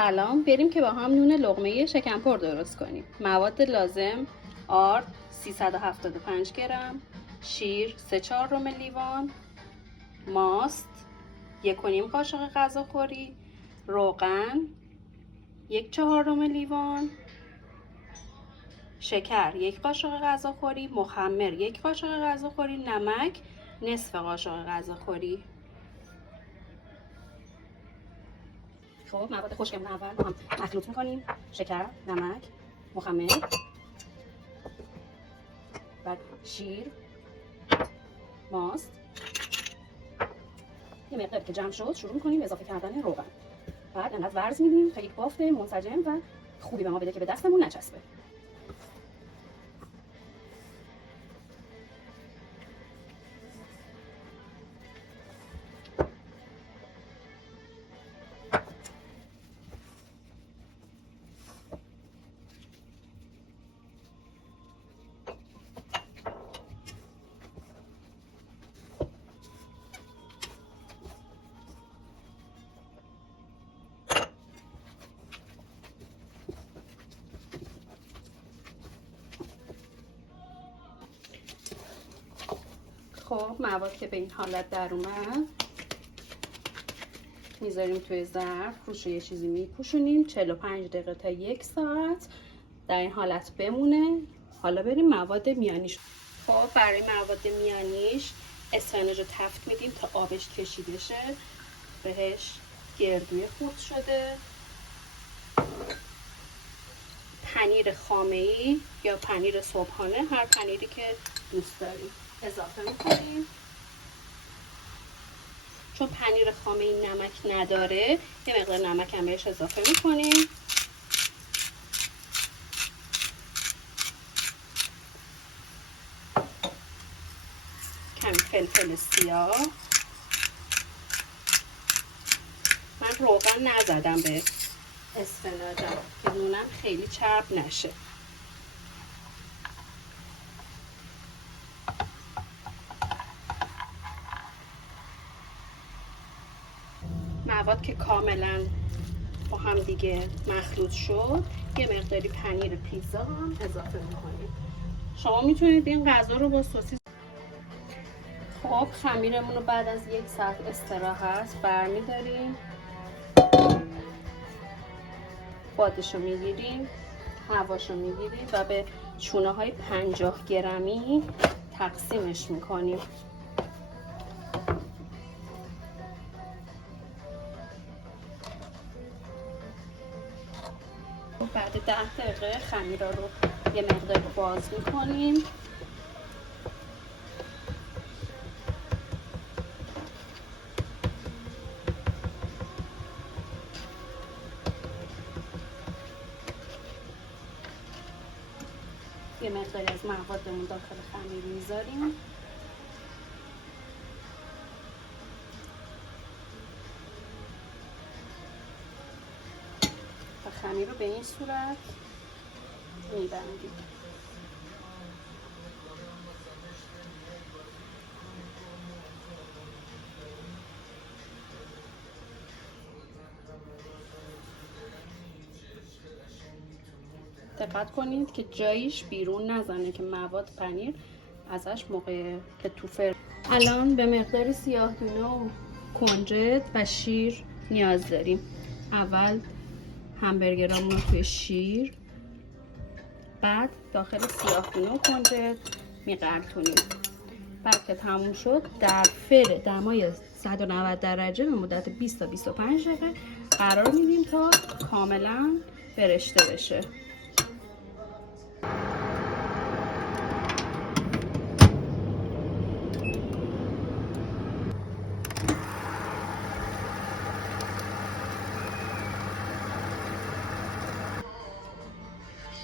سلام، بریم که با هم نون لقمه شکمپر درست کنیم. مواد لازم: آرد 375 گرم، شیر 3/4 لیوان، ماست 1.5 قاشق غذاخوری، روغن 1/4 لیوان، شکر 1 قاشق غذاخوری، مخمر 1 قاشق غذاخوری، نمک نصف قاشق غذاخوری. خب مواد خشکمون اول با هم مخلوط میکنیم: شکر، نمک، مخمر، بعد شیر، ماست. یه مقداری که جمع شد شروع میکنیم اضافه کردن روغن. بعد انقدر ورز میدیم تا یک بافت منسجم و خوبی به ما بده که به دستمون نچسبه. خب مواد که به این حالت در اومد میذاریم توی ظرف، روش یه چیزی میپوشونیم 45 دقیقه تا 1 ساعت در این حالت بمونه. حالا بریم مواد میانیش. خب برای مواد میانیش اسفناج رو تفت میدیم تا آبش کشیده شه، بهش گردوی خورد شده، پنیر خامه‌ای یا پنیر صبحانه، هر پنیری که دوست داریم اضافه میکنیم. چون پنیر خامه‌ای نمک نداره یه مقدار نمک هم بهش اضافه میکنیم. کمی فلفل سیاه. من روغن نزدم به اسفناجم که نونم خیلی چرب نشه. مواد که کاملا با هم دیگه مخلوط شد یه مقداری پنیر پیتزا هم اضافه میکنیم. شما میتونید این غذا رو با سوسیس. خب خمیرمون رو بعد از 1 ساعت استراحت برمیداریم، بادشو میگیریم، هواشو میگیریم و به چونه های 50 گرمی تقسیمش میکنیم. بعد 10 دقیقه خمیرا رو یه مقدار باز میکنیم. یه مقداری از موادمون داخل خمیر میذاریم. و خمیر رو به این صورت میبندیم. دقت کنید که جایش بیرون نزنه که مواد پنیر ازش موقع که توفر. الان به مقدار سیاه‌دونه و کنجد و شیر نیاز داریم. اول همبرگرامون رو توی شیر، بعد داخل سیاه‌دونه و کنجد میقرطونیم. بعد که تموم شد در فر دمای 190 درجه به مدت 20 تا 25 دقیقه قرار میدیم تا کاملا برشته بشه.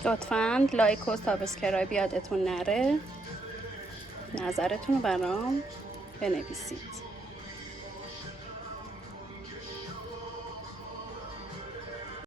لطفاً لایک و سابسکرایب یادتون نره. نظرتون رو برام بنویسید.